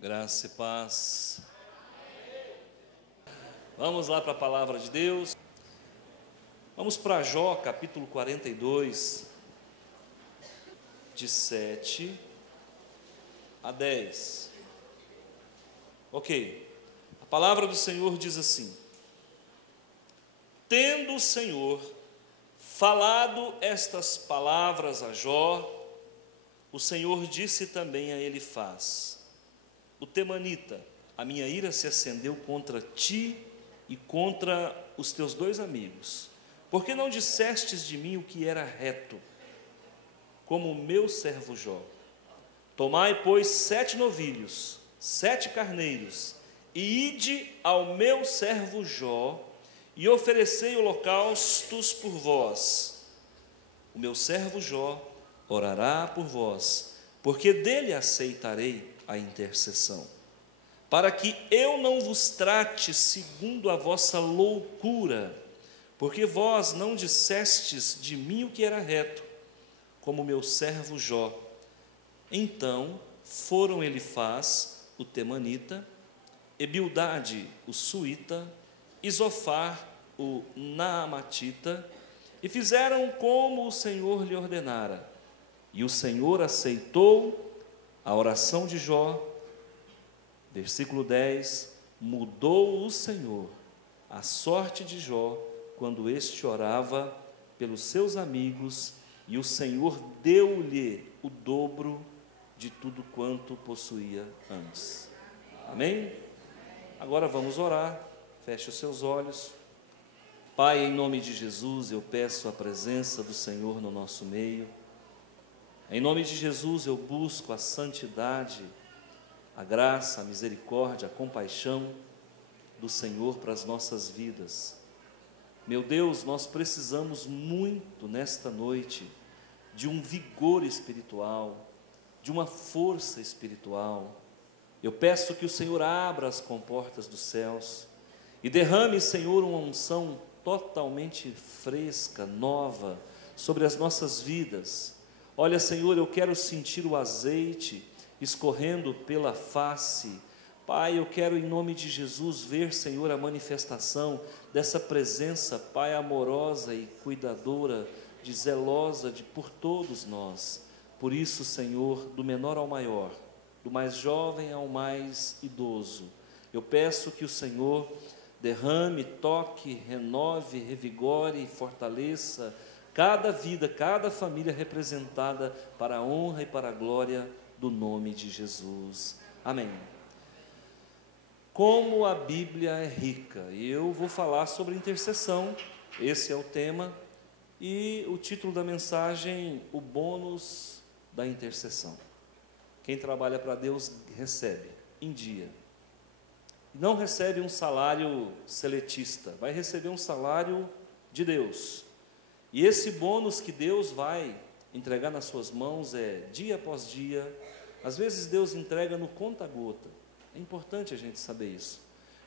Graça e paz. Vamos lá para a palavra de Deus. Vamos para Jó, capítulo 42, de 7 a 10. Ok. A palavra do Senhor diz assim: Tendo o Senhor falado estas palavras a Jó, o Senhor disse também a Elifaz, o temanita: a minha ira se acendeu contra ti e contra os teus dois amigos, porque não dissestes de mim o que era reto, como o meu servo Jó. Tomai, pois, 7 novilhos, 7 carneiros, e ide ao meu servo Jó, e oferecei holocaustos por vós. O meu servo Jó orará por vós, porque dele aceitarei a intercessão, para que eu não vos trate segundo a vossa loucura, porque vós não dissestes de mim o que era reto, como meu servo Jó. Então foram Elifaz, o temanita, e Bildade, o suíta, e Zofar, o naamatita, e fizeram como o Senhor lhe ordenara. E o Senhor aceitou a oração de Jó. Versículo 10: mudou o Senhor a sorte de Jó quando este orava pelos seus amigos, e o Senhor deu-lhe o dobro de tudo quanto possuía antes. Amém? Agora vamos orar. Feche os seus olhos. Pai, em nome de Jesus, eu peço a presença do Senhor no nosso meio. Em nome de Jesus, eu busco a santidade, a graça, a misericórdia, a compaixão do Senhor para as nossas vidas. Meu Deus, nós precisamos muito nesta noite de um vigor espiritual, de uma força espiritual. Eu peço que o Senhor abra as comportas dos céus e derrame, Senhor, uma unção totalmente fresca, nova, sobre as nossas vidas. Olha, Senhor, eu quero sentir o azeite escorrendo pela face. Pai, eu quero, em nome de Jesus, ver, Senhor, a manifestação dessa presença, Pai, amorosa e cuidadora, zelosa por todos nós. Por isso, Senhor, do menor ao maior, do mais jovem ao mais idoso, eu peço que o Senhor derrame, toque, renove, revigore e fortaleça cada vida, cada família representada para a honra e para a glória do nome de Jesus. Amém. Como a Bíblia é rica, e eu vou falar sobre intercessão, esse é o tema, e o título da mensagem, o bônus da intercessão. Quem trabalha para Deus recebe em dia. Não recebe um salário seletista, vai receber um salário de Deus. E esse bônus que Deus vai entregar nas suas mãos é dia após dia. Às vezes Deus entrega no conta-gota. É importante a gente saber isso,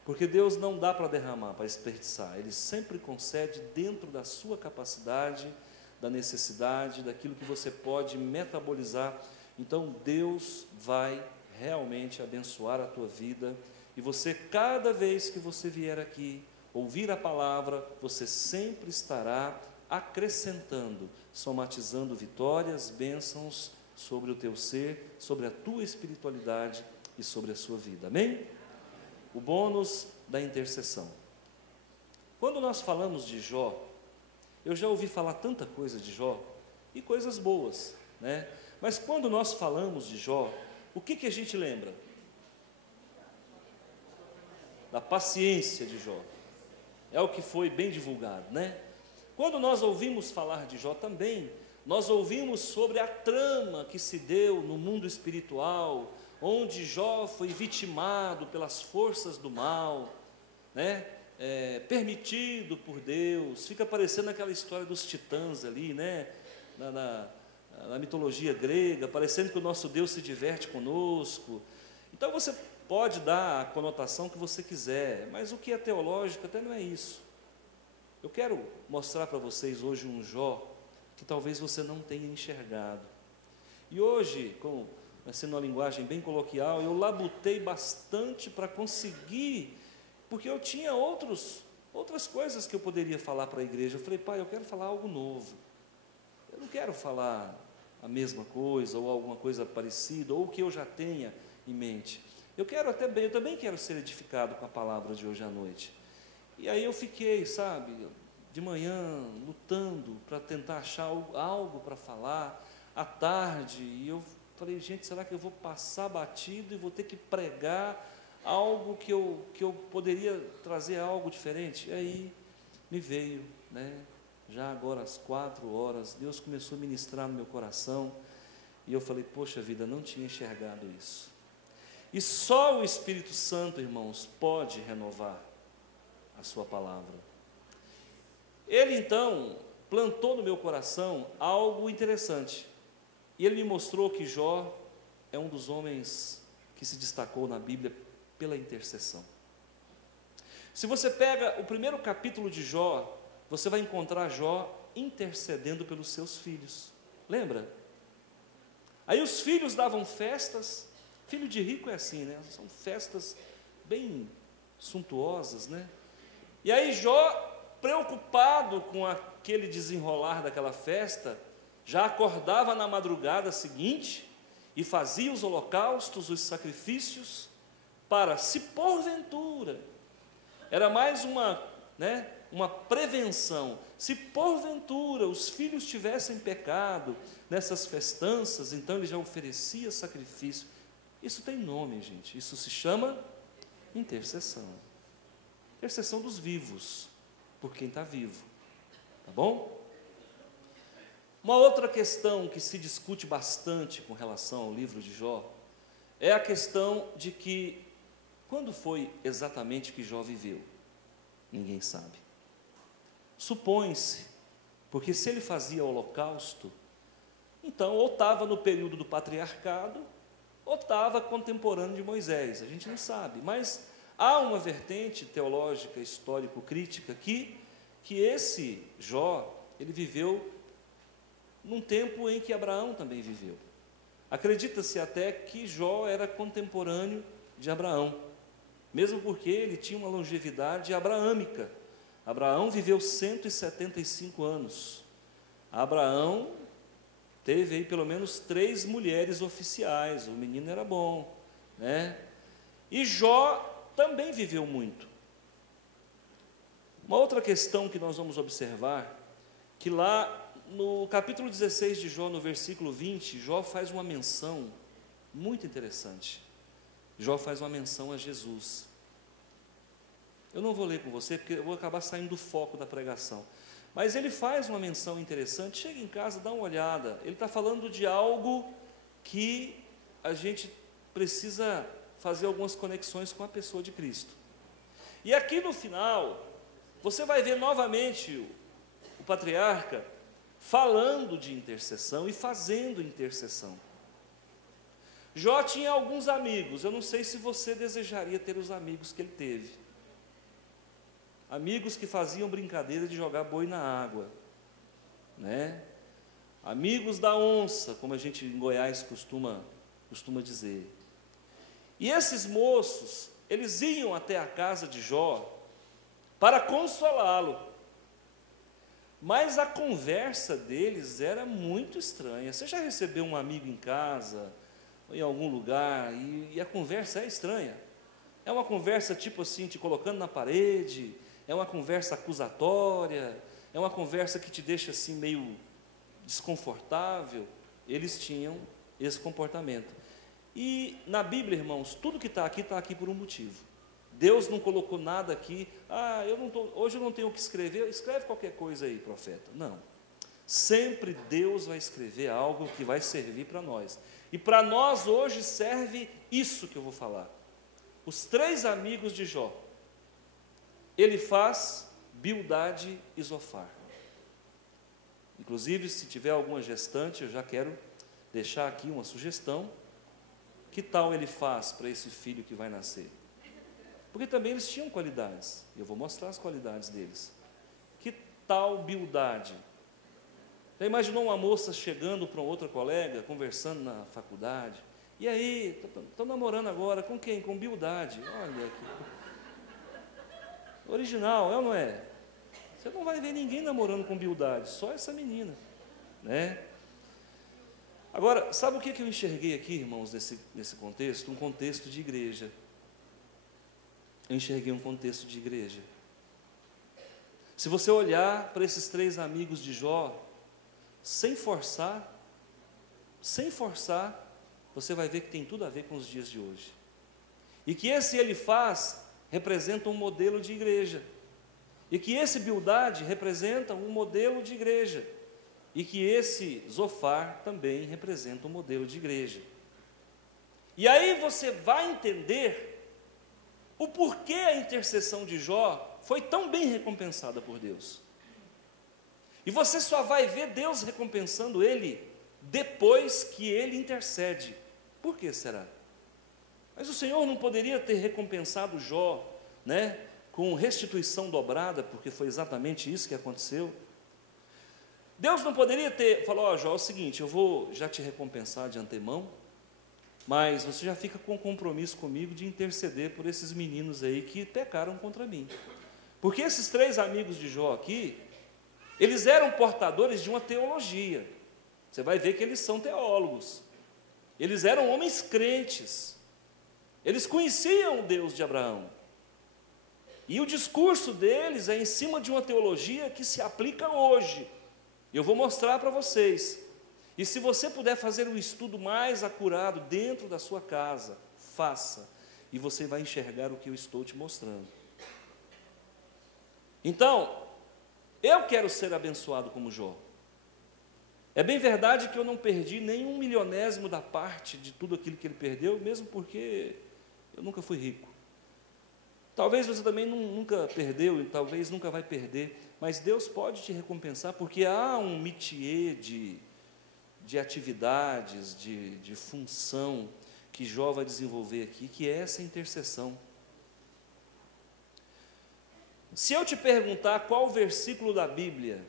porque Deus não dá para derramar, para desperdiçar. Ele sempre concede dentro da sua capacidade, da necessidade, daquilo que você pode metabolizar. Então Deus vai realmente abençoar a tua vida, e você, cada vez que você vier aqui ouvir a palavra, você sempre estará acrescentando, somatizando vitórias, bênçãos sobre o teu ser, sobre a tua espiritualidade e sobre a sua vida. Amém? O bônus da intercessão. Quando nós falamos de Jó, eu já ouvi falar tanta coisa de Jó, e coisas boas, né? Mas quando nós falamos de Jó, o que a gente lembra? Da paciência de Jó. É o que foi bem divulgado, né? Quando nós ouvimos falar de Jó também, nós ouvimos sobre a trama que se deu no mundo espiritual, onde Jó foi vitimado pelas forças do mal, né? Permitido por Deus. Fica parecendo aquela história dos titãs ali, né? Na mitologia grega, parecendo que o nosso Deus se diverte conosco. Então você pode dar a conotação que você quiser, mas o que é teológico até não é isso. Eu quero mostrar para vocês hoje um Jó que talvez você não tenha enxergado. E hoje, sendo uma linguagem bem coloquial, eu labutei bastante para conseguir, porque eu tinha outras coisas que eu poderia falar para a igreja. Eu falei, pai, eu quero falar algo novo. Eu não quero falar a mesma coisa, ou alguma coisa parecida, ou o que eu já tenha em mente. Eu também quero ser edificado com a palavra de hoje à noite. E aí eu fiquei, sabe, de manhã, lutando para tentar achar algo para falar, à tarde, e eu falei, gente, será que eu vou passar batido e vou ter que pregar algo que eu poderia trazer algo diferente? E aí me veio, já agora às 4 horas, Deus começou a ministrar no meu coração, e eu falei, poxa vida, não tinha enxergado isso. E só o Espírito Santo, irmãos, pode renovar a sua palavra. Ele então plantou no meu coração algo interessante, e ele me mostrou que Jó é um dos homens que se destacou na Bíblia pela intercessão. Se você pega o primeiro capítulo de Jó, você vai encontrar Jó intercedendo pelos seus filhos. Lembra? Aí os filhos davam festas. Filho de rico é assim, são festas bem suntuosas, E aí Jó, preocupado com aquele desenrolar daquela festa, já acordava na madrugada seguinte e fazia os holocaustos, os sacrifícios, para, se porventura, era mais uma prevenção, se porventura os filhos tivessem pecado nessas festanças, então ele já oferecia sacrifício. Isso tem nome, gente, isso se chama intercessão. Intercessão dos vivos, por quem está vivo, tá bom? Uma outra questão que se discute bastante com relação ao livro de Jó, é a questão de que, quando foi exatamente que Jó viveu? Ninguém sabe. Supõe-se, porque se ele fazia holocausto, então ou estava no período do patriarcado, ou estava contemporâneo de Moisés, a gente não sabe, mas há uma vertente teológica, histórico-crítica, que esse Jó, ele viveu num tempo em que Abraão também viveu. Acredita-se até que Jó era contemporâneo de Abraão, mesmo porque ele tinha uma longevidade abraâmica. Abraão viveu 175 anos. Abraão teve aí pelo menos 3 mulheres oficiais, o menino era bom, E Jó também viveu muito. Uma outra questão que nós vamos observar, que lá no capítulo 16 de Jó, no versículo 20, Jó faz uma menção muito interessante. Jó faz uma menção a Jesus. Eu não vou ler com você, porque eu vou acabar saindo do foco da pregação. Mas ele faz uma menção interessante. Chega em casa, dá uma olhada. Ele está falando de algo que a gente precisa fazer algumas conexões com a pessoa de Cristo. E aqui no final, você vai ver novamente o patriarca falando de intercessão e fazendo intercessão. Jó tinha alguns amigos. Eu não sei se você desejaria ter os amigos que ele teve. Amigos que faziam brincadeira de jogar boi na água, Amigos da onça, como a gente em Goiás costuma dizer. E esses moços, eles iam até a casa de Jó para consolá-lo. Mas a conversa deles era muito estranha. Você já recebeu um amigo em casa, ou em algum lugar, e a conversa é estranha? É uma conversa tipo assim, te colocando na parede, é uma conversa acusatória, é uma conversa que te deixa assim meio desconfortável. Eles tinham esse comportamento. E na Bíblia, irmãos, tudo que está aqui por um motivo. Deus não colocou nada aqui, hoje eu não tenho o que escrever, escreve qualquer coisa aí, profeta. Não. Sempre Deus vai escrever algo que vai servir para nós. E para nós hoje serve isso que eu vou falar. Os 3 amigos de Jó. Elifaz, Bildade e Zofar. Inclusive, se tiver alguma gestante, eu já quero deixar aqui uma sugestão, que tal ele faz para esse filho que vai nascer? Porque também eles tinham qualidades, e eu vou mostrar as qualidades deles. Que tal Bildade? Já imaginou uma moça chegando para uma outra colega, conversando na faculdade? E aí, estou namorando agora, com quem? Com Bildade. Olha que original, é ou não é? Você não vai ver ninguém namorando com Bildade, só essa menina, né? Agora, sabe o que eu enxerguei aqui, irmãos, nesse contexto? Um contexto de igreja. Eu enxerguei um contexto de igreja. Se você olhar para esses 3 amigos de Jó, sem forçar, você vai ver que tem tudo a ver com os dias de hoje. E que esse Elifaz representa um modelo de igreja. E que esse Bildade representa um modelo de igreja. E que esse Zofar também representa um modelo de igreja. E aí você vai entender o porquê a intercessão de Jó foi tão bem recompensada por Deus. E você só vai ver Deus recompensando ele depois que ele intercede. Por que será? Mas o Senhor não poderia ter recompensado Jó, né, com restituição dobrada, porque foi exatamente isso que aconteceu. Deus não poderia ter falado: ó, Jó, é o seguinte, eu vou já te recompensar de antemão, mas você já fica com compromisso comigo de interceder por esses meninos aí que pecaram contra mim. Porque esses 3 amigos de Jó aqui, eles eram portadores de uma teologia. Você vai ver que eles são teólogos. Eles eram homens crentes. Eles conheciam o Deus de Abraão. E o discurso deles é em cima de uma teologia que se aplica hoje. Eu vou mostrar para vocês. E se você puder fazer um estudo mais acurado dentro da sua casa, faça. E você vai enxergar o que eu estou te mostrando. Então, eu quero ser abençoado como Jó. É bem verdade que eu não perdi nem 1/1000º da parte de tudo aquilo que ele perdeu, mesmo porque eu nunca fui rico. Talvez você também nunca perdeu e talvez nunca vai perder, mas Deus pode te recompensar, porque há um métier de atividades, de função que Jó vai desenvolver aqui, que é essa intercessão. Se eu te perguntar qual versículo da Bíblia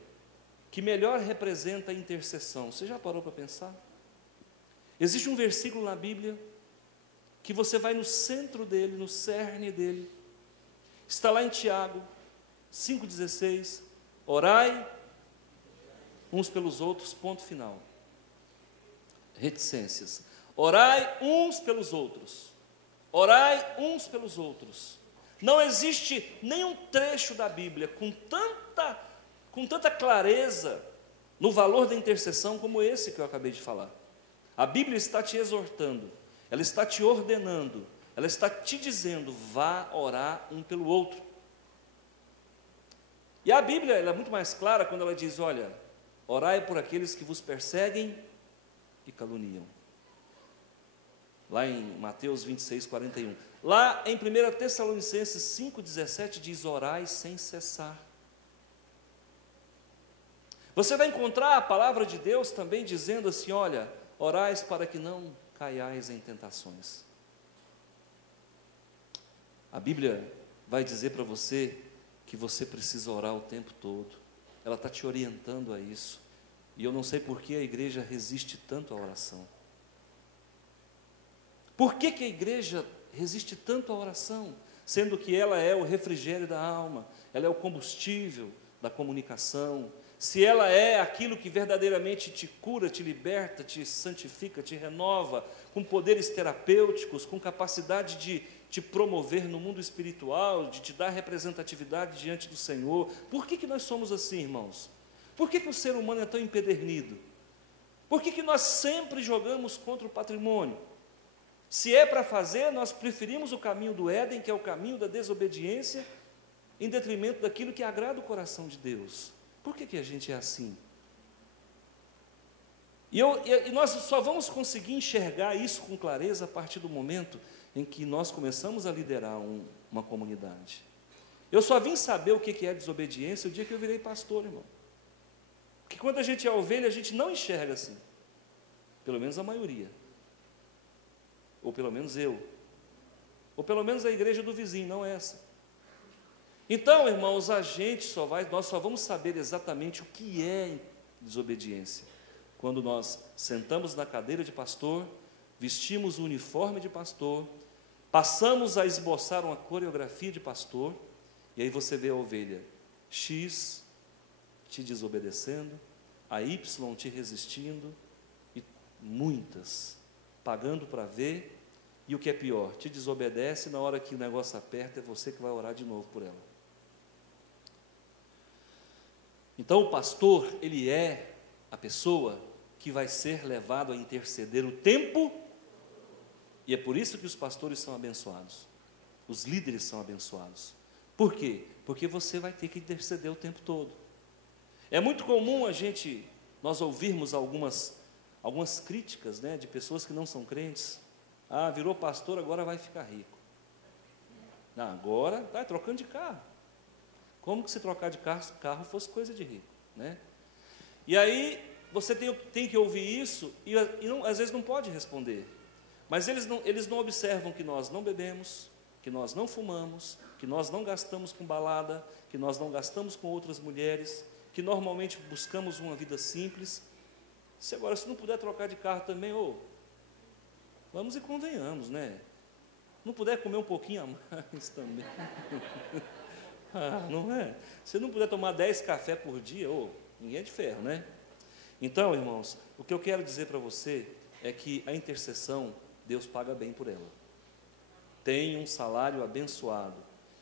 que melhor representa a intercessão, você já parou para pensar? Existe um versículo na Bíblia que você vai no centro dele, no cerne dele. Está lá em Tiago 5,16. Orai uns pelos outros, ponto final. Reticências. Orai uns pelos outros. Orai uns pelos outros. Não existe nenhum trecho da Bíblia com tanta clareza no valor da intercessão como esse que eu acabei de falar. A Bíblia está te exortando, ela está te ordenando, ela está te dizendo: vá orar um pelo outro. E a Bíblia ela é muito mais clara quando ela diz: olha, orai por aqueles que vos perseguem e caluniam. Lá em Mateus 26:41. Lá em 1 Tessalonicenses 5,17 diz: orai sem cessar. Você vai encontrar a palavra de Deus também dizendo assim: olha, orais para que não caiais em tentações. A Bíblia vai dizer para você que você precisa orar o tempo todo. Ela está te orientando a isso. E eu não sei por que a igreja resiste tanto à oração. Por que a igreja resiste tanto à oração? Sendo que ela é o refrigério da alma, ela é o combustível da comunicação. Se ela é aquilo que verdadeiramente te cura, te liberta, te santifica, te renova, com poderes terapêuticos, com capacidade de te promover no mundo espiritual, de te dar representatividade diante do Senhor. Por que nós somos assim, irmãos? Por que o ser humano é tão empedernido? Por que nós sempre jogamos contra o patrimônio? Se é para fazer, nós preferimos o caminho do Éden, que é o caminho da desobediência, em detrimento daquilo que agrada o coração de Deus. Por que a gente é assim? E nós só vamos conseguir enxergar isso com clareza a partir do momento em que nós começamos a liderar uma comunidade. Eu só vim saber o que é desobediência o dia que eu virei pastor, irmão. Porque quando a gente é ovelha, a gente não enxerga assim. Pelo menos a maioria. ou pelo menos eu, ou pelo menos a igreja do vizinho, não essa. Então, irmãos, nós só vamos saber exatamente o que é desobediência quando nós sentamos na cadeira de pastor, vestimos o uniforme de pastor, passamos a esboçar uma coreografia de pastor, e aí você vê a ovelha X te desobedecendo, a Y te resistindo, e muitas pagando para ver, e o que é pior, te desobedece, na hora que o negócio aperta, é você que vai orar de novo por ela. Então o pastor, ele é a pessoa que vai ser levado a interceder o tempo, e é por isso que os pastores são abençoados, os líderes são abençoados. Por quê? Porque você vai ter que interceder o tempo todo. É muito comum nós ouvirmos algumas críticas, né, de pessoas que não são crentes. Ah, virou pastor, agora vai ficar rico. Não, agora vai trocando de carro. Como que se trocar de carro fosse coisa de rico, né? E aí você tem que ouvir isso e às vezes não pode responder. Mas eles não observam que nós não bebemos, que nós não fumamos, que nós não gastamos com balada, que nós não gastamos com outras mulheres, que normalmente buscamos uma vida simples. Se não puder trocar de carro também, vamos e convenhamos, né? Não puder comer um pouquinho a mais também. Não é? Se não puder tomar 10 cafés por dia, ninguém é de ferro, né? Então, irmãos, o que eu quero dizer para você é que a intercessão, Deus paga bem por ela. Tem um salário abençoado.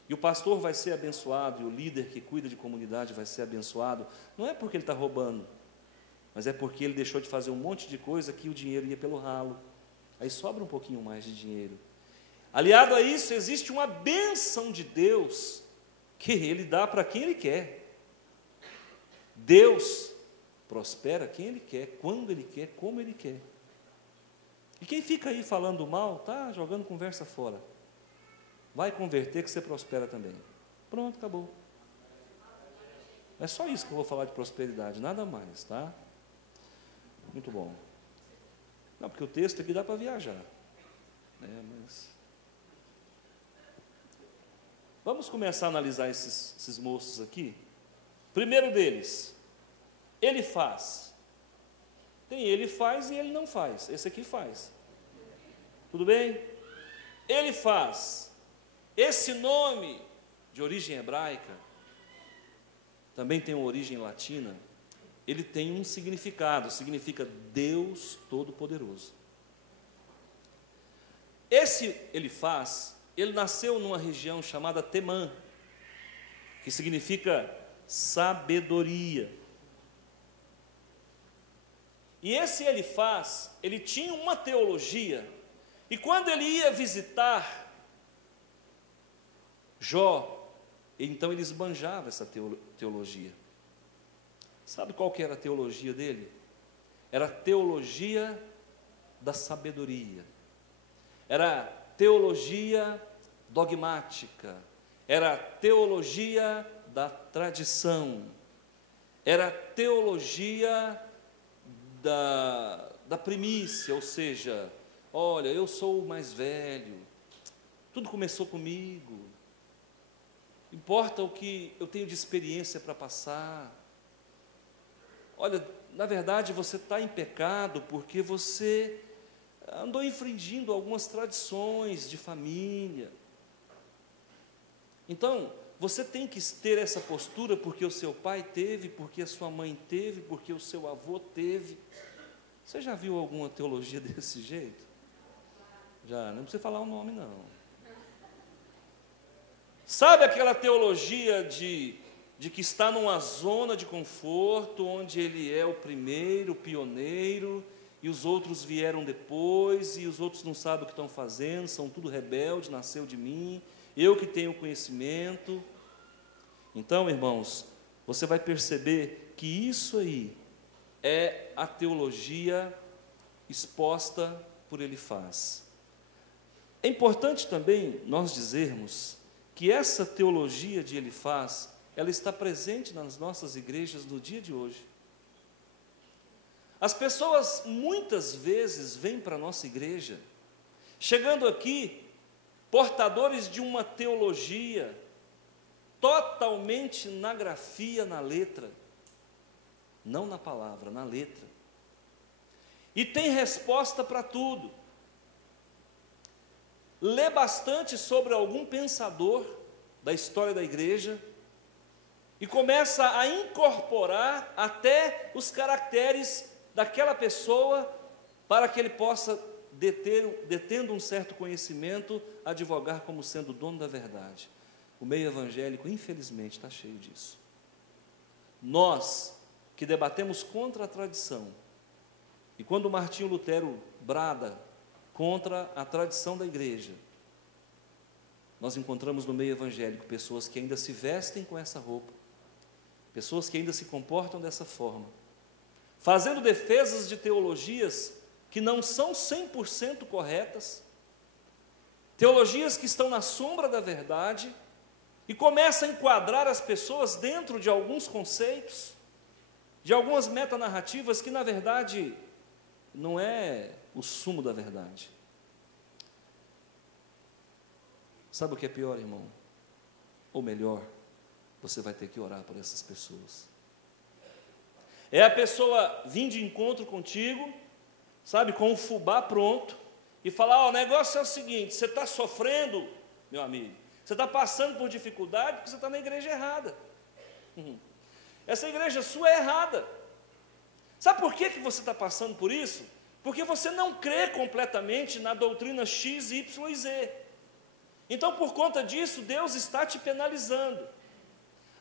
E o pastor vai ser abençoado, e o líder que cuida de comunidade vai ser abençoado, não é porque ele está roubando, mas é porque ele deixou de fazer um monte de coisa que o dinheiro ia pelo ralo. Aí sobra um pouquinho mais de dinheiro. Aliado a isso, existe uma bênção de Deus, que Ele dá para quem Ele quer. Deus prospera quem Ele quer, quando Ele quer, como Ele quer. E quem fica aí falando mal, está jogando conversa fora. Vai converter que você prospera também. Pronto, acabou. É só isso que eu vou falar de prosperidade, nada mais, tá? Muito bom. Não, porque o texto aqui dá para viajar, né? Mas vamos começar a analisar esses moços aqui. Primeiro deles, ele faz. Tem ele faz e ele não faz. Esse aqui faz. Tudo bem? Ele faz. Esse nome de origem hebraica também tem uma origem latina. Ele tem um significado, significa Deus Todo-Poderoso. Ele nasceu numa região chamada Temã, que significa sabedoria. E ele tinha uma teologia, e quando ele ia visitar Jó, então ele esbanjava essa teologia. Sabe qual que era a teologia dele? Era a teologia da sabedoria. Era teologia dogmática. Era teologia da tradição. Era teologia da primícia, ou seja, olha, eu sou o mais velho, tudo começou comigo, importa o que eu tenho de experiência para passar. Olha, na verdade você está em pecado porque você andou infringindo algumas tradições de família. Então, você tem que ter essa postura porque o seu pai teve, porque a sua mãe teve, porque o seu avô teve. Você já viu alguma teologia desse jeito? Já, não precisa falar o nome, não. Sabe aquela teologia de que está numa zona de conforto, onde ele é o primeiro, o pioneiro, e os outros vieram depois, e os outros não sabem o que estão fazendo, são tudo rebelde, nasceu de mim, eu que tenho conhecimento. Então, irmãos, você vai perceber que isso aí é a teologia exposta por Elifaz. É importante também nós dizermos que essa teologia de Elifaz, ela está presente nas nossas igrejas no dia de hoje. As pessoas muitas vezes vêm para a nossa igreja chegando aqui, portadores de uma teologia totalmente na grafia, na letra, não na palavra, na letra. E tem resposta para tudo. Lê bastante sobre algum pensador da história da igreja e começa a incorporar até os caracteres daquela pessoa para que ele possa, detendo um certo conhecimento, advogar como sendo o dono da verdade. O meio evangélico, infelizmente, está cheio disso. Nós, que debatemos contra a tradição, e quando Martinho Lutero brada contra a tradição da igreja, nós encontramos no meio evangélico pessoas que ainda se vestem com essa roupa, pessoas que ainda se comportam dessa forma, fazendo defesas de teologias que não são 100% corretas, teologias que estão na sombra da verdade, e começa a enquadrar as pessoas dentro de alguns conceitos, de algumas metanarrativas que, na verdade, não é o sumo da verdade. Sabe o que é pior, irmão? Ou melhor, você vai ter que orar por essas pessoas. É a pessoa vir de encontro contigo, sabe, com o fubá pronto, e falar: ó, o negócio é o seguinte, você está sofrendo, meu amigo, você está passando por dificuldade porque você está na igreja errada. Essa igreja sua é errada. Sabe por que você está passando por isso? Porque você não crê completamente na doutrina X, Y e Z. Então, por conta disso, Deus está te penalizando.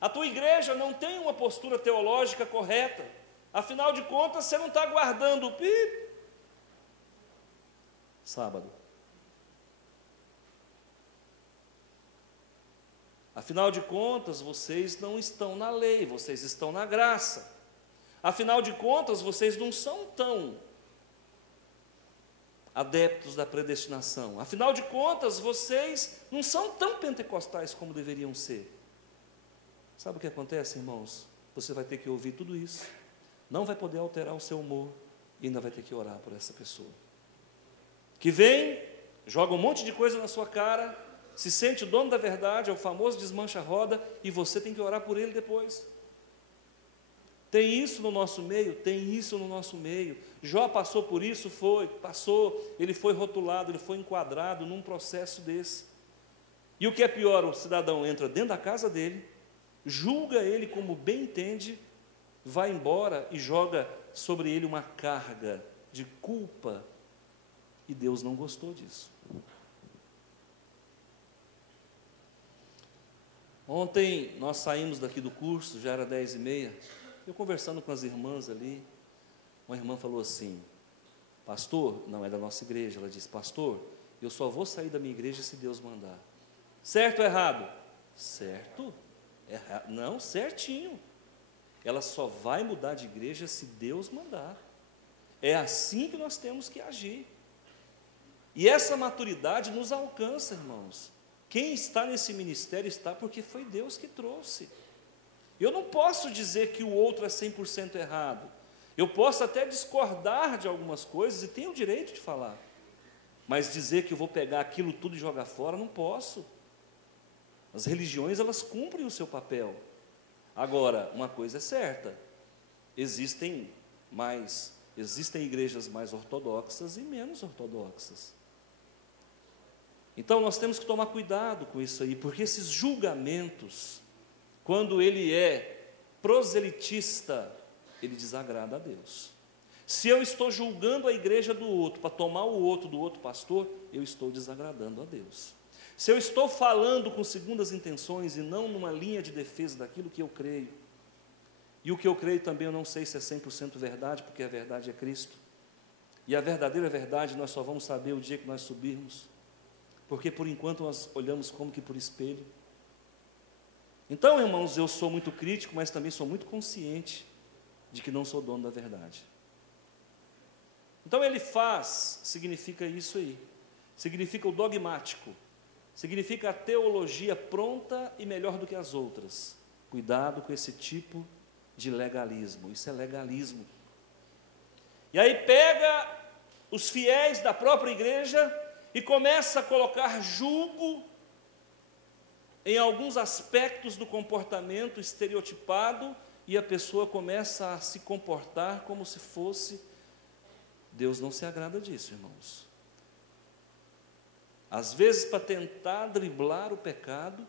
A tua igreja não tem uma postura teológica correta. Afinal de contas, você não está guardando o sábado. Afinal de contas, vocês não estão na lei, vocês estão na graça. Afinal de contas, vocês não são tão adeptos da predestinação. Afinal de contas, vocês não são tão pentecostais como deveriam ser. Sabe o que acontece, irmãos? Você vai ter que ouvir tudo isso, não vai poder alterar o seu humor e ainda vai ter que orar por essa pessoa. Que vem, joga um monte de coisa na sua cara, se sente o dono da verdade, é o famoso desmancha-roda, e você tem que orar por ele depois. Tem isso no nosso meio? Tem isso no nosso meio. Jó passou por isso? Passou, ele foi rotulado, ele foi enquadrado num processo desse. E o que é pior, o cidadão entra dentro da casa dele, julga ele como bem entende, vai embora e joga sobre ele uma carga de culpa, e Deus não gostou disso. Ontem nós saímos daqui do curso, já era 10h30, eu conversando com as irmãs ali, uma irmã falou assim: pastor, não é da nossa igreja, ela disse: pastor, eu só vou sair da minha igreja se Deus mandar. Certo ou errado? Certo. Não, certinho. Ela só vai mudar de igreja se Deus mandar. É assim que nós temos que agir. E essa maturidade nos alcança, irmãos. Quem está nesse ministério está porque foi Deus que trouxe. Eu não posso dizer que o outro é 100% errado. Eu posso até discordar de algumas coisas e tenho o direito de falar. Mas dizer que eu vou pegar aquilo tudo e jogar fora, não posso. As religiões, elas cumprem o seu papel. Agora, uma coisa é certa, existem igrejas mais ortodoxas e menos ortodoxas. Então, nós temos que tomar cuidado com isso aí, porque esses julgamentos, quando ele é proselitista, ele desagrada a Deus. Se eu estou julgando a igreja do outro, para tomar o outro do outro pastor, eu estou desagradando a Deus. Se eu estou falando com segundas intenções e não numa linha de defesa daquilo que eu creio, e o que eu creio também eu não sei se é 100% verdade, porque a verdade é Cristo, e a verdadeira verdade nós só vamos saber o dia que nós subirmos, porque por enquanto nós olhamos como que por espelho. Então, irmãos, eu sou muito crítico, mas também sou muito consciente de que não sou dono da verdade. Então, ele faz, significa isso aí, significa o dogmático, significa a teologia pronta e melhor do que as outras. Cuidado com esse tipo de legalismo, isso é legalismo. E aí pega os fiéis da própria igreja e começa a colocar julgo em alguns aspectos do comportamento estereotipado, e a pessoa começa a se comportar como se fosse. Deus não se agrada disso, irmãos. Às vezes, para tentar driblar o pecado,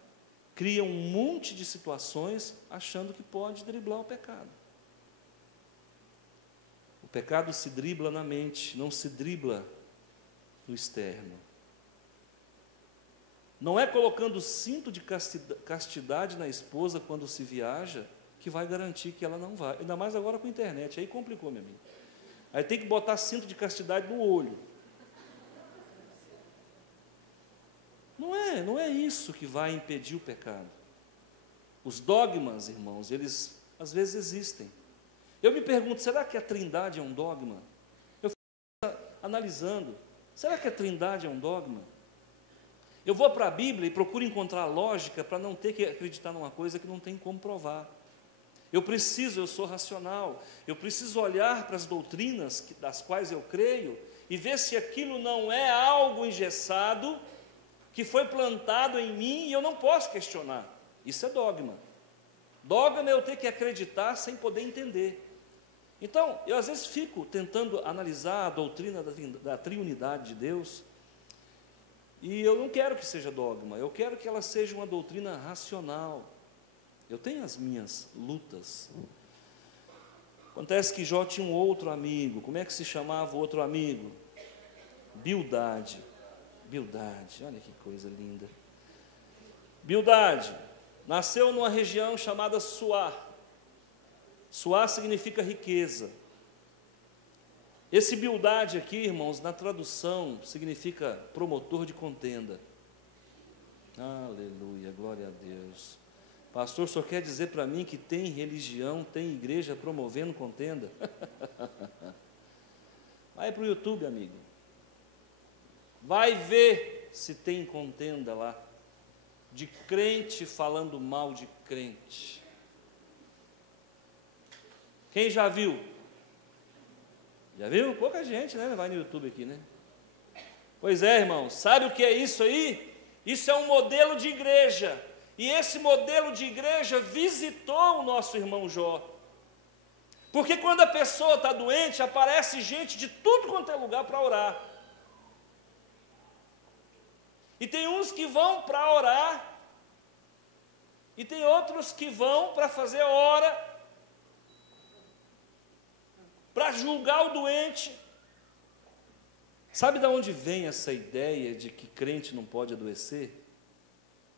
cria um monte de situações achando que pode driblar o pecado. O pecado se dribla na mente, não se dribla no externo. Não é colocando cinto de castidade na esposa quando se viaja que vai garantir que ela não vai. Ainda mais agora com a internet, aí complicou, meu amigo. Aí tem que botar cinto de castidade no olho. Não é isso que vai impedir o pecado. Os dogmas, irmãos, eles às vezes existem. Eu me pergunto, será que a Trindade é um dogma? Eu fico analisando, será que a Trindade é um dogma? Eu vou para a Bíblia e procuro encontrar lógica para não ter que acreditar numa coisa que não tem como provar. Eu sou racional, eu preciso olhar para as doutrinas das quais eu creio e ver se aquilo não é algo engessado, que foi plantado em mim e eu não posso questionar. Isso é dogma. Dogma é eu ter que acreditar sem poder entender. Então, eu às vezes fico tentando analisar a doutrina da triunidade de Deus, e eu não quero que seja dogma, eu quero que ela seja uma doutrina racional. Eu tenho as minhas lutas. Acontece que Jó tinha um outro amigo. Como é que se chamava o outro amigo? Bildade. Bildade, olha que coisa linda. Bildade nasceu numa região chamada Suá. Suá significa riqueza. Esse Bildade aqui, irmãos, na tradução, significa promotor de contenda. Aleluia, glória a Deus. Pastor, o senhor quer dizer para mim que tem religião, tem igreja promovendo contenda? Vai para o YouTube, amigo. Vai ver se tem contenda lá, de crente falando mal de crente. Quem já viu? Já viu? Pouca gente, né? Vai no YouTube aqui, né? Pois é, irmão, sabe o que é isso aí? Isso é um modelo de igreja. E esse modelo de igreja visitou o nosso irmão Jó. Porque quando a pessoa está doente, aparece gente de tudo quanto é lugar para orar. E tem uns que vão para orar, e tem outros que vão para fazer hora, para julgar o doente. Sabe de onde vem essa ideia de que crente não pode adoecer?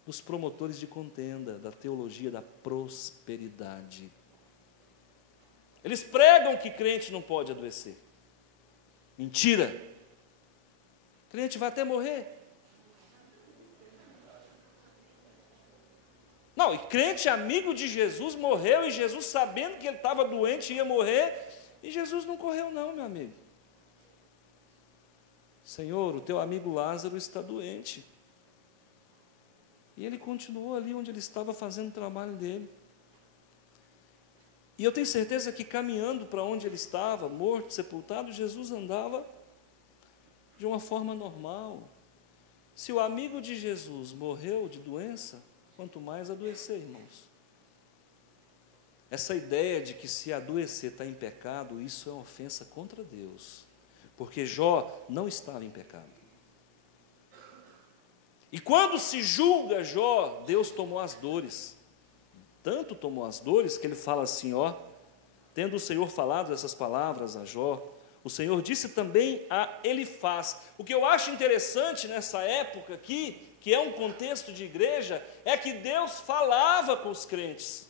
Dos promotores de contenda, da teologia da prosperidade. Eles pregam que crente não pode adoecer. Mentira! Crente vai até morrer. Não, e crente amigo de Jesus morreu, e Jesus sabendo que ele estava doente e ia morrer, e Jesus não correu não, meu amigo. Senhor, o teu amigo Lázaro está doente. E ele continuou ali onde ele estava fazendo o trabalho dele. E eu tenho certeza que caminhando para onde ele estava, morto, sepultado, Jesus andava de uma forma normal. Se o amigo de Jesus morreu de doença, quanto mais adoecer, irmãos. Essa ideia de que se adoecer está em pecado, isso é uma ofensa contra Deus. Porque Jó não estava em pecado. E quando se julga Jó, Deus tomou as dores. Tanto tomou as dores que ele fala assim, ó, tendo o Senhor falado essas palavras a Jó, o Senhor disse também a Elifaz. O que eu acho interessante nessa época aqui, que é um contexto de igreja, é que Deus falava com os crentes.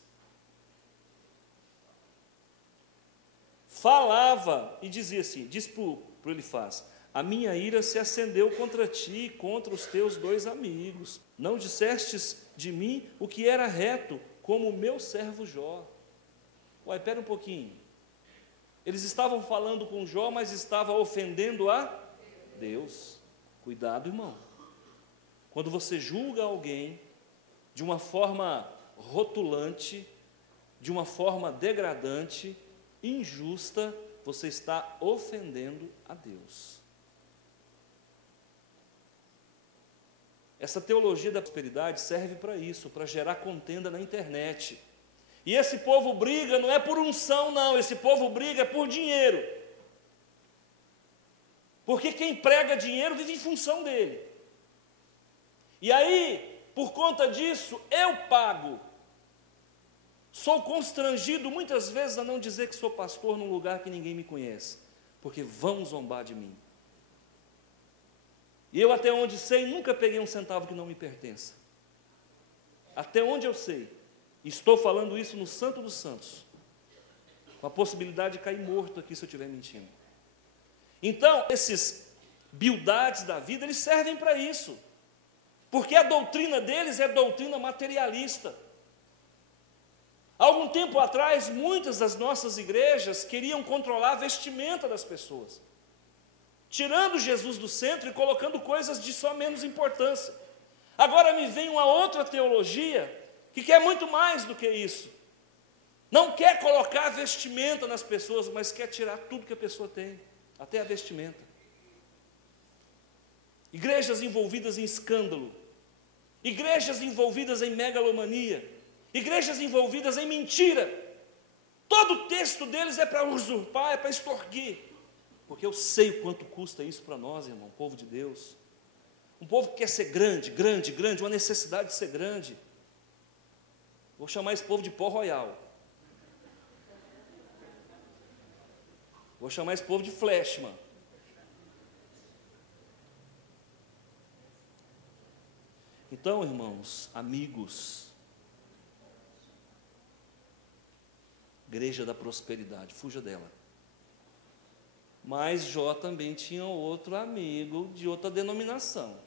Falava e dizia assim, diz para o Elifaz: a minha ira se acendeu contra ti e contra os teus dois amigos. Não dissestes de mim o que era reto, como o meu servo Jó. Ué, espera um pouquinho. Eles estavam falando com Jó, mas estavam ofendendo a Deus. Cuidado, irmão. Quando você julga alguém de uma forma rotulante, de uma forma degradante, injusta, você está ofendendo a Deus. Essa teologia da prosperidade serve para isso, para gerar contenda na internet. E esse povo briga não é por unção, não, esse povo briga por dinheiro. Porque quem prega dinheiro vive em função dele. E aí, por conta disso, eu pago. Sou constrangido muitas vezes a não dizer que sou pastor num lugar que ninguém me conhece, porque vão zombar de mim. E eu, até onde sei, nunca peguei um centavo que não me pertença. Até onde eu sei. Estou falando isso no Santo dos Santos, com a possibilidade de cair morto aqui se eu estiver mentindo. Então, esses beldades da vida, eles servem para isso, porque a doutrina deles é doutrina materialista. Há algum tempo atrás, muitas das nossas igrejas queriam controlar a vestimenta das pessoas, tirando Jesus do centro e colocando coisas de só menos importância. Agora me vem uma outra teologia que quer muito mais do que isso. Não quer colocar a vestimenta nas pessoas, mas quer tirar tudo que a pessoa tem, até a vestimenta. Igrejas envolvidas em escândalo, igrejas envolvidas em megalomania, igrejas envolvidas em mentira. Todo o texto deles é para usurpar, é para extorquir. Porque eu sei o quanto custa isso para nós, irmão, povo de Deus. Um povo que quer ser grande, grande, grande, uma necessidade de ser grande. Vou chamar esse povo de pó royal. Vou chamar esse povo de flashman. Então, irmãos, amigos, igreja da prosperidade, fuja dela. Mas Jó também tinha outro amigo de outra denominação.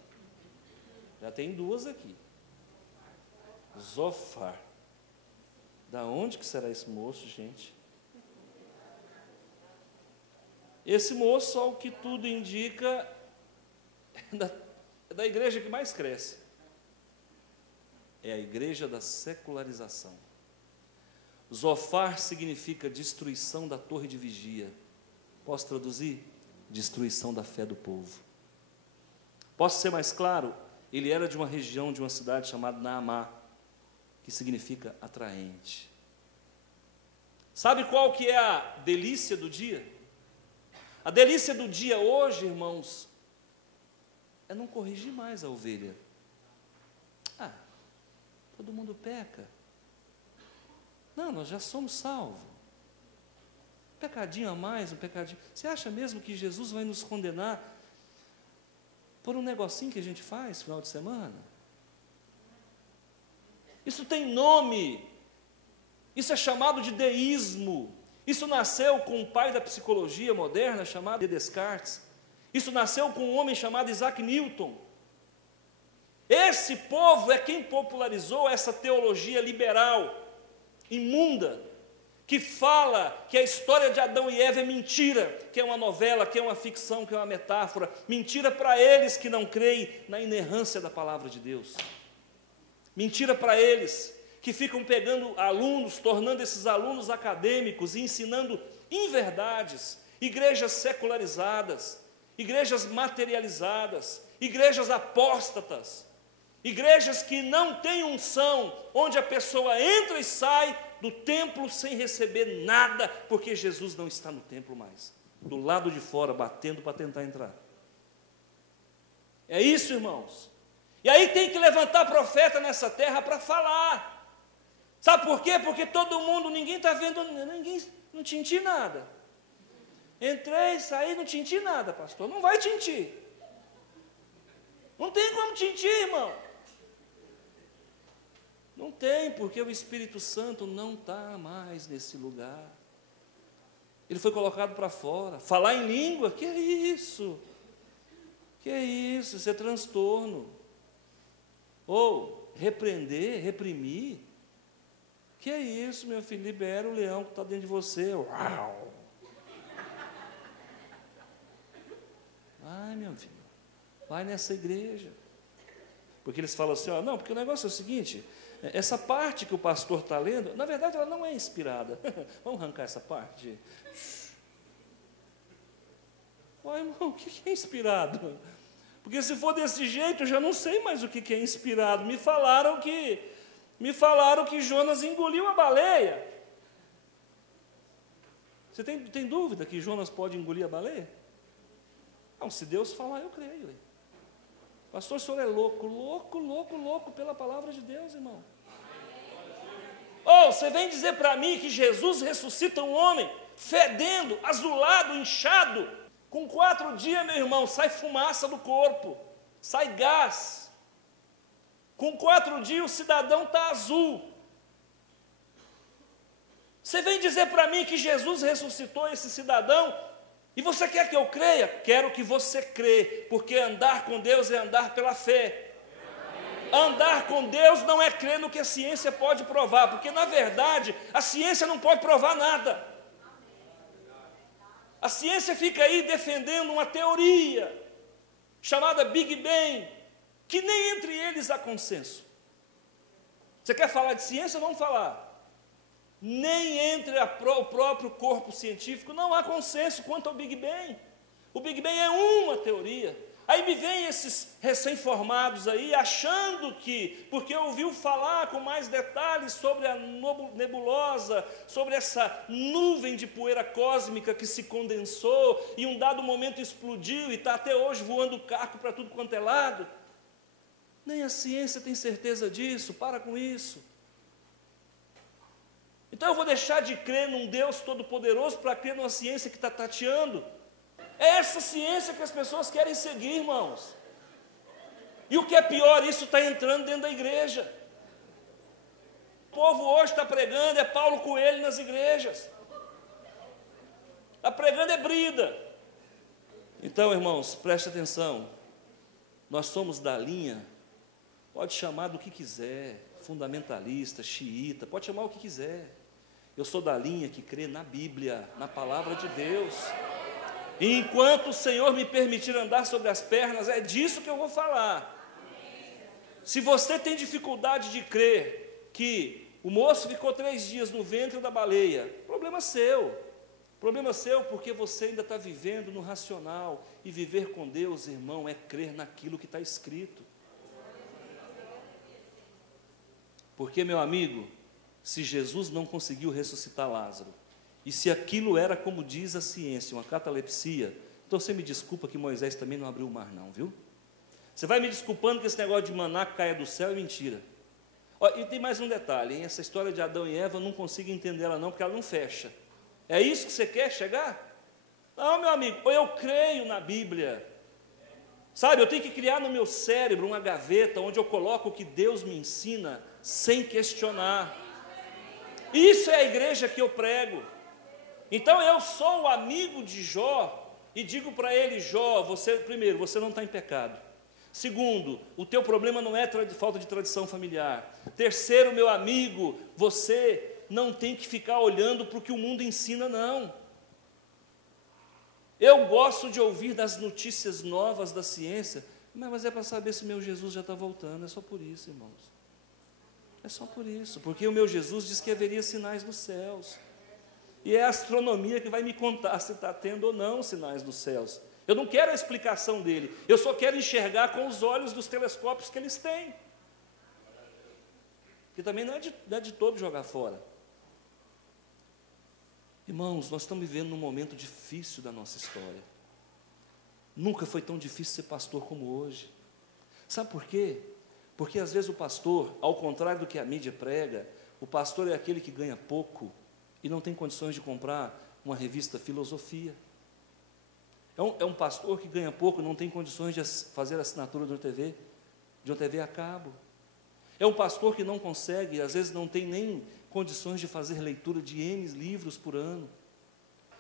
Já tem duas aqui. Zofar. Da onde que será esse moço, gente? Esse moço, ao que tudo indica, é da igreja que mais cresce. É a igreja da secularização. Zofar significa destruição da torre de vigia. Posso traduzir? Destruição da fé do povo. Posso ser mais claro? Ele era de uma região, de uma cidade chamada Naamá, que significa atraente. Sabe qual que é a delícia do dia? A delícia do dia hoje, irmãos, é não corrigir mais a ovelha. Todo mundo peca. Não, nós já somos salvos. Um pecadinho a mais, um pecadinho. Você acha mesmo que Jesus vai nos condenar por um negocinho que a gente faz no final de semana? Isso tem nome. Isso é chamado de deísmo. Isso nasceu com um pai da psicologia moderna chamado Descartes. Isso nasceu com um homem chamado Isaac Newton. Esse povo é quem popularizou essa teologia liberal, imunda, que fala que a história de Adão e Eva é mentira, que é uma novela, que é uma ficção, que é uma metáfora. Mentira para eles que não creem na inerrância da palavra de Deus. Mentira para eles que ficam pegando alunos, tornando esses alunos acadêmicos e ensinando inverdades, igrejas secularizadas, igrejas materializadas, igrejas apóstatas, igrejas que não têm unção, onde a pessoa entra e sai do templo sem receber nada, porque Jesus não está no templo mais, do lado de fora, batendo para tentar entrar. É isso, irmãos. E aí tem que levantar profeta nessa terra para falar. Sabe por quê? Porque todo mundo, ninguém está vendo, ninguém, não tinti nada. Entrei, saí, não tinti nada, pastor. Não vai tintir. Não tem como tintir, irmão. Não tem, porque o Espírito Santo não está mais nesse lugar. Ele foi colocado para fora. Falar em língua, que é isso? Que é isso? Isso é transtorno. Ou repreender, reprimir. Que é isso, meu filho? Libera o leão que está dentro de você. Uau! Vai, meu filho. Vai nessa igreja. Porque eles falam assim, não, porque o negócio é o seguinte, essa parte que o pastor está lendo, na verdade ela não é inspirada. Vamos arrancar essa parte? Ó, irmão, o que é inspirado? Porque se for desse jeito, eu já não sei mais o que é inspirado. Me falaram que Jonas engoliu a baleia. Você tem dúvida que Jonas pode engolir a baleia? Não, se Deus falar, eu creio. Pastor, o senhor é louco pela palavra de Deus, irmão. Você vem dizer para mim que Jesus ressuscita um homem fedendo, azulado, inchado. Com 4 dias, meu irmão, sai fumaça do corpo, sai gás. Com 4 dias o cidadão está azul. Você vem dizer para mim que Jesus ressuscitou esse cidadão e você quer que eu creia? Quero que você crê, porque andar com Deus é andar pela fé. Andar com Deus não é crer no que a ciência pode provar, porque na verdade a ciência não pode provar nada. A ciência fica aí defendendo uma teoria chamada Big Bang, que nem entre eles há consenso. Você quer falar de ciência? Vamos falar. Nem entre o próprio corpo científico não há consenso quanto ao Big Bang. O Big Bang é uma teoria. Aí me vem esses recém-formados aí, achando que, porque ouviu falar com mais detalhes sobre a nebulosa, sobre essa nuvem de poeira cósmica que se condensou, e um dado momento explodiu, e está até hoje voando caco para tudo quanto é lado. Nem a ciência tem certeza disso, para com isso. Então eu vou deixar de crer num Deus todo-poderoso para crer numa ciência que está tateando. É essa ciência que as pessoas querem seguir, irmãos. E o que é pior, isso está entrando dentro da igreja. O povo hoje está pregando, é Paulo Coelho nas igrejas. Está pregando é brida. Então, irmãos, preste atenção. Nós somos da linha, pode chamar do que quiser, fundamentalista, xiita, pode chamar o que quiser. Eu sou da linha que crê na Bíblia, na palavra de Deus. E enquanto o Senhor me permitir andar sobre as pernas, é disso que eu vou falar. Se você tem dificuldade de crer que o moço ficou 3 dias no ventre da baleia, problema seu. Problema seu porque você ainda está vivendo no racional. E viver com Deus, irmão, é crer naquilo que está escrito. Porque, meu amigo, se Jesus não conseguiu ressuscitar Lázaro, e se aquilo era, como diz a ciência, uma catalepsia, então você me desculpa que Moisés também não abriu o mar não, viu? Você vai me desculpando que esse negócio de maná caia do céu é mentira. E tem mais um detalhe, hein? Essa história de Adão e Eva, eu não consigo entender ela não, porque ela não fecha. É isso que você quer chegar? Não, meu amigo, ou eu creio na Bíblia, sabe, eu tenho que criar no meu cérebro uma gaveta onde eu coloco o que Deus me ensina sem questionar. Isso é a igreja que eu prego. Então eu sou o amigo de Jó e digo para ele: Jó, primeiro, você não está em pecado. Segundo, o teu problema não é falta de tradição familiar. Terceiro, meu amigo, você não tem que ficar olhando para o que o mundo ensina, não. Eu gosto de ouvir das notícias novas da ciência, mas é para saber se meu Jesus já está voltando, é só por isso, irmãos. É só por isso, porque o meu Jesus diz que haveria sinais nos céus. E é a astronomia que vai me contar se está tendo ou não sinais nos céus. Eu não quero a explicação dele, eu só quero enxergar com os olhos dos telescópios que eles têm. Que também não é de todo jogar fora. Irmãos, nós estamos vivendo num momento difícil da nossa história. Nunca foi tão difícil ser pastor como hoje. Sabe por quê? Porque às vezes o pastor, ao contrário do que a mídia prega, o pastor é aquele que ganha pouco e não tem condições de comprar uma revista Filosofia. É um pastor que ganha pouco e não tem condições de fazer assinatura de uma TV a cabo. É um pastor que não consegue, às vezes não tem nem condições de fazer leitura de N livros por ano.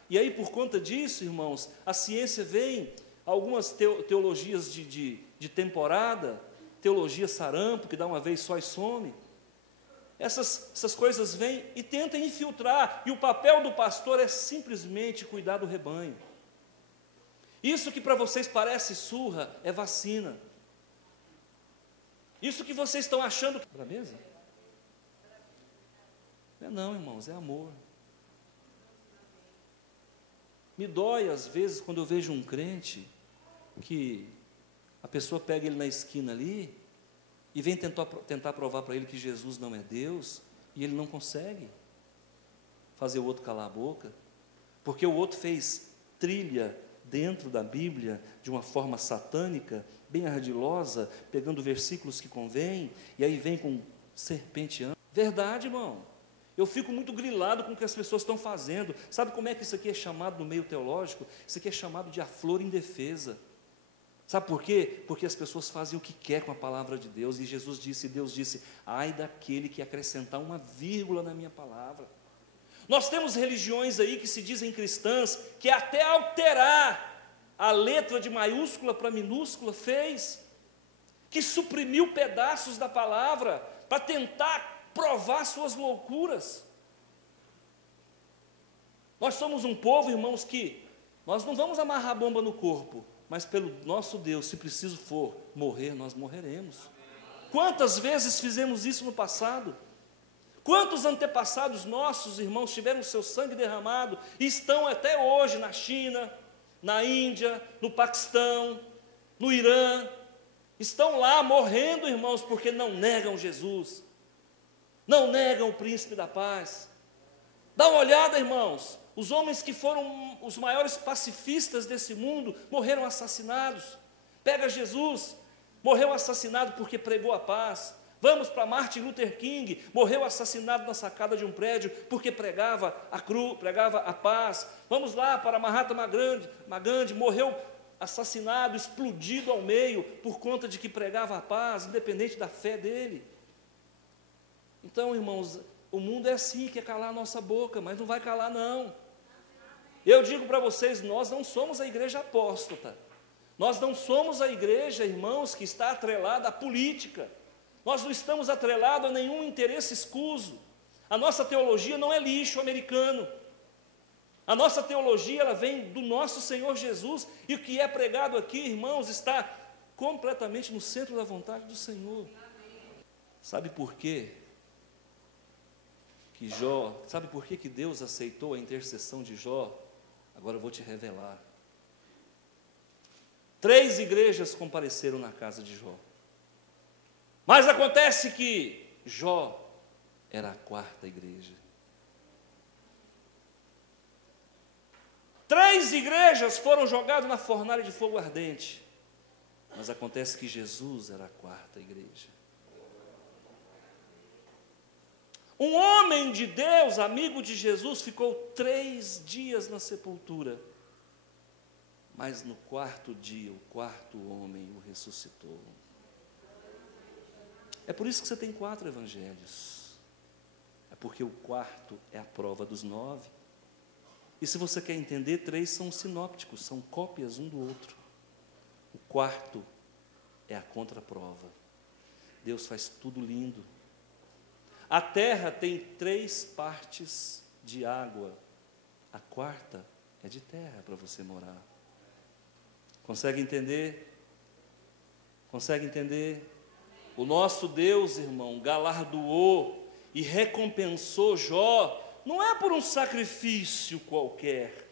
E aí, por conta disso, irmãos, a ciência vem, algumas teologias de temporada, teologia sarampo, que dá uma vez só e some. Essas coisas vêm e tentam infiltrar, e o papel do pastor é simplesmente cuidar do rebanho. Isso que para vocês parece surra, é vacina. Isso que vocês estão achando... Para a mesa? Não, irmãos, é amor. Me dói, às vezes, quando eu vejo um crente que A pessoa pega ele na esquina ali e vem tentar provar para ele que Jesus não é Deus, e ele não consegue fazer o outro calar a boca, porque o outro fez trilha dentro da Bíblia de uma forma satânica, bem ardilosa, pegando versículos que convém, e aí vem com serpenteando. Verdade, irmão. Eu fico muito grilado com o que as pessoas estão fazendo. Sabe como é que isso aqui é chamado no meio teológico? Isso aqui é chamado de a flor indefesa. Sabe por quê? Porque as pessoas fazem o que quer com a palavra de Deus, e Jesus disse, Deus disse, ai daquele que acrescentar uma vírgula na minha palavra. Nós temos religiões aí que se dizem cristãs, que até alterar a letra de maiúscula para minúscula fez, que suprimiu pedaços da palavra para tentar provar suas loucuras. Nós somos um povo, irmãos, que nós não vamos amarrar a bomba no corpo, mas pelo nosso Deus, se preciso for morrer, nós morreremos. Quantas vezes fizemos isso no passado? Quantos antepassados nossos, irmãos, tiveram seu sangue derramado e estão até hoje na China, na Índia, no Paquistão, no Irã, estão lá morrendo, irmãos, porque não negam Jesus, não negam o príncipe da paz. Dá uma olhada, irmãos, os homens que foram os maiores pacifistas desse mundo morreram assassinados. Pega Jesus, morreu assassinado porque pregou a paz. Vamos para Martin Luther King, morreu assassinado na sacada de um prédio porque pregava a cruz, pregava a paz. Vamos lá para Mahatma Gandhi, morreu assassinado, explodido ao meio por conta de que pregava a paz, independente da fé dele. Então, irmãos, o mundo é assim, quer calar a nossa boca, mas não vai calar não. Eu digo para vocês, nós não somos a igreja apóstata, nós não somos a igreja, irmãos, que está atrelada à política. Nós não estamos atrelados a nenhum interesse escuso. A nossa teologia não é lixo americano. A nossa teologia, ela vem do nosso Senhor Jesus, e o que é pregado aqui, irmãos, está completamente no centro da vontade do Senhor. Sabe por quê? Sabe por que Deus aceitou a intercessão de Jó? Agora eu vou te revelar. 3 igrejas compareceram na casa de Jó. Mas acontece que Jó era a 4ª igreja. 3 igrejas foram jogadas na fornalha de fogo ardente. Mas acontece que Jesus era a 4ª igreja. Um homem de Deus, amigo de Jesus, ficou 3 dias na sepultura. Mas no 4º dia, o 4º homem o ressuscitou. É por isso que você tem 4 evangelhos. É porque o 4º é a prova dos 9. E se você quer entender, 3 são sinópticos, são cópias um do outro. O 4º é a contraprova. Deus faz tudo lindo. A terra tem 3 partes de água. A 4ª é de terra para você morar. Consegue entender? Consegue entender? O nosso Deus, irmão, galardoou e recompensou Jó, não é por um sacrifício qualquer.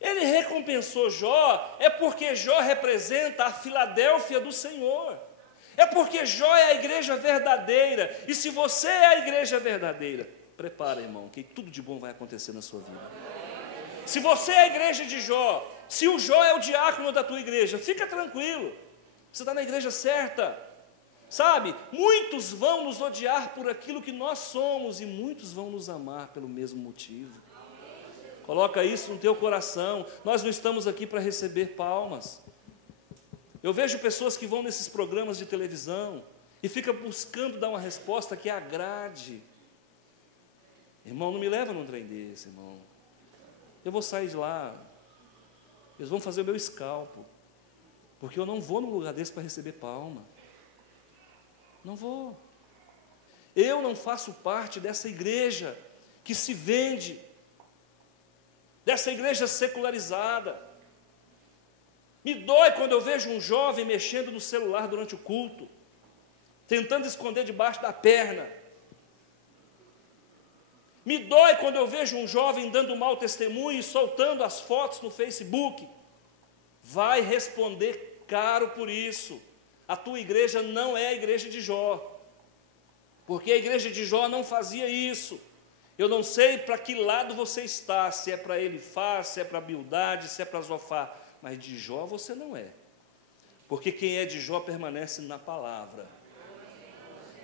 Ele recompensou Jó, é porque Jó representa a Filadélfia do Senhor. É porque Jó é a igreja verdadeira. E se você é a igreja verdadeira, prepara, irmão, que tudo de bom vai acontecer na sua vida. Se você é a igreja de Jó, se o Jó é o diácono da tua igreja, fica tranquilo, você está na igreja certa. Sabe, muitos vão nos odiar por aquilo que nós somos, e muitos vão nos amar pelo mesmo motivo. Coloca isso no teu coração. Nós não estamos aqui para receber palmas. Eu vejo pessoas que vão nesses programas de televisão e ficam buscando dar uma resposta que agrade. Irmão, não me leva num trem desse, irmão. Eu vou sair de lá, eles vão fazer o meu escalpo, porque eu não vou num lugar desse para receber palma. Não vou. Eu não faço parte dessa igreja que se vende, dessa igreja secularizada. Me dói quando eu vejo um jovem mexendo no celular durante o culto, tentando esconder debaixo da perna. Me dói quando eu vejo um jovem dando mau testemunho e soltando as fotos no Facebook. Vai responder caro por isso. A tua igreja não é a igreja de Jó, porque a igreja de Jó não fazia isso. Eu não sei para que lado você está, se é para Elifaz, se é para Bildade, se é para Zofar, mas de Jó você não é, porque quem é de Jó permanece na palavra.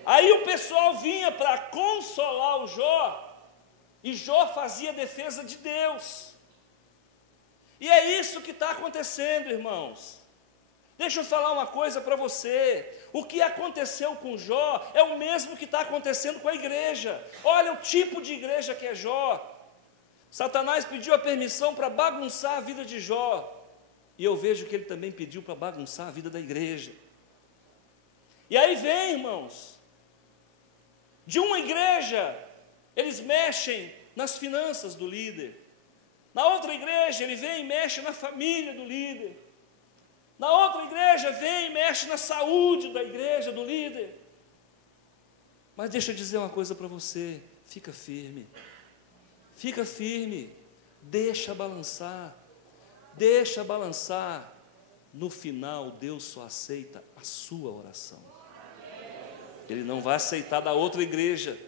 Aí o pessoal vinha para consolar o Jó, e Jó fazia defesa de Deus. E é isso que está acontecendo, irmãos. Deixa eu falar uma coisa para você. O que aconteceu com Jó é o mesmo que está acontecendo com a igreja. Olha o tipo de igreja que é Jó. Satanás pediu a permissão para bagunçar a vida de Jó. E eu vejo que ele também pediu para bagunçar a vida da igreja. E aí vem, irmãos, de uma igreja, eles mexem nas finanças do líder. Na outra igreja, ele vem e mexe na família do líder. Na outra igreja, vem e mexe na saúde da igreja, do líder. Mas deixa eu dizer uma coisa para você, fica firme, deixa balançar, no final Deus só aceita a sua oração. Ele não vai aceitar da outra igreja,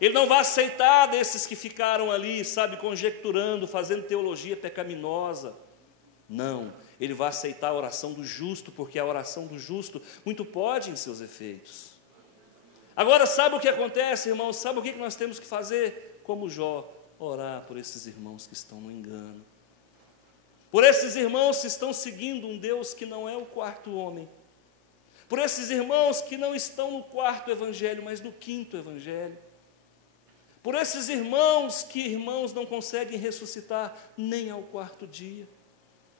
Ele não vai aceitar desses que ficaram ali, sabe, conjecturando, fazendo teologia pecaminosa. Não, Ele vai aceitar a oração do justo, porque a oração do justo muito pode em seus efeitos. Agora, sabe o que acontece, irmãos? Sabe o que nós temos que fazer? Como Jó, orar por esses irmãos que estão no engano, por esses irmãos que estão seguindo um Deus que não é o quarto homem, por esses irmãos que não estão no quarto evangelho, mas no quinto evangelho, por esses irmãos que não conseguem ressuscitar nem ao quarto dia,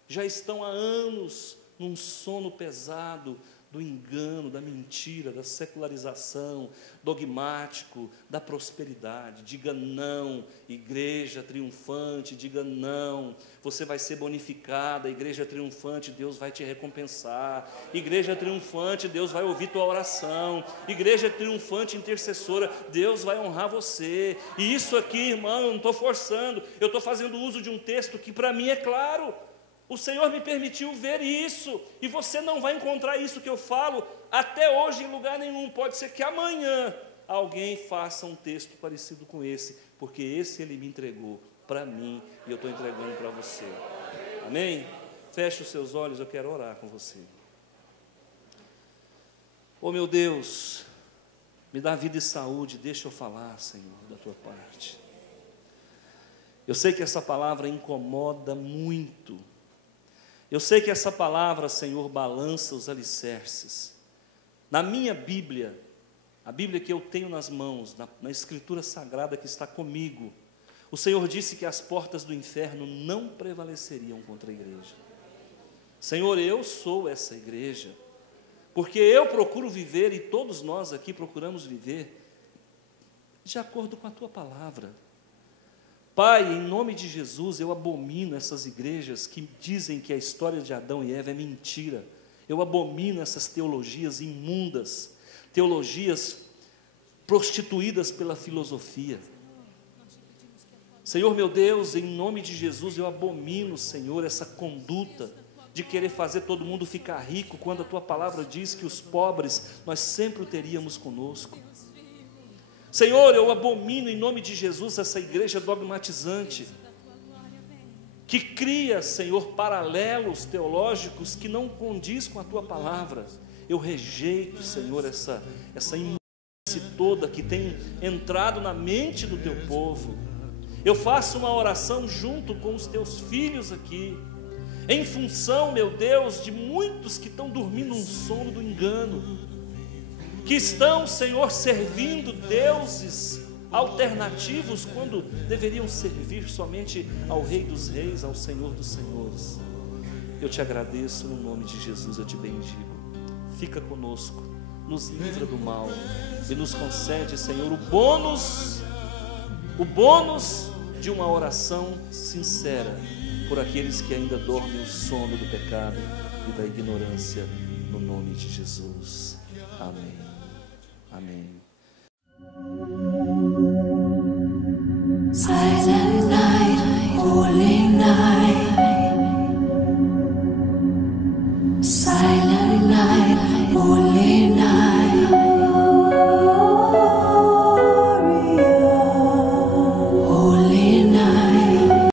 já estão há anos num sono pesado do engano, da mentira, da secularização, dogmático, da prosperidade. Diga não, igreja triunfante, diga não, você vai ser bonificada, igreja triunfante, Deus vai te recompensar, igreja triunfante, Deus vai ouvir tua oração, igreja triunfante, intercessora, Deus vai honrar você. E isso aqui, irmão, eu não estou forçando, eu estou fazendo uso de um texto que para mim é claro. O Senhor me permitiu ver isso, e você não vai encontrar isso que eu falo até hoje em lugar nenhum. Pode ser que amanhã alguém faça um texto parecido com esse, porque esse Ele me entregou para mim, e eu estou entregando para você. Amém? Feche os seus olhos, eu quero orar com você. Oh meu Deus, me dá vida e saúde, deixa eu falar, Senhor, da Tua parte. Eu sei que essa palavra incomoda muito. Eu sei que essa palavra, Senhor, balança os alicerces. Na minha Bíblia, a Bíblia que eu tenho nas mãos, na Escritura Sagrada que está comigo, o Senhor disse que as portas do inferno não prevaleceriam contra a igreja. Senhor, eu sou essa igreja, porque eu procuro viver, e todos nós aqui procuramos viver, de acordo com a Tua palavra. Pai, em nome de Jesus, eu abomino essas igrejas que dizem que a história de Adão e Eva é mentira. Eu abomino essas teologias imundas, teologias prostituídas pela filosofia. Senhor meu Deus, em nome de Jesus, eu abomino, Senhor, essa conduta de querer fazer todo mundo ficar rico, quando a Tua palavra diz que os pobres nós sempre o teríamos conosco. Senhor, eu abomino em nome de Jesus essa igreja dogmatizante, que cria, Senhor, paralelos teológicos que não condiz com a Tua palavra. Eu rejeito, Senhor, essa imundície toda que tem entrado na mente do Teu povo. Eu faço uma oração junto com os Teus filhos aqui, em função, meu Deus, de muitos que estão dormindo um sono do engano, que estão, Senhor, servindo deuses alternativos, quando deveriam servir somente ao Rei dos Reis, ao Senhor dos Senhores. Eu te agradeço, no nome de Jesus, eu te bendigo. Fica conosco, nos livra do mal, e nos concede, Senhor, o bônus de uma oração sincera, por aqueles que ainda dormem o sono do pecado e da ignorância, no nome de Jesus. Amém. Amém. Silent night, holy night.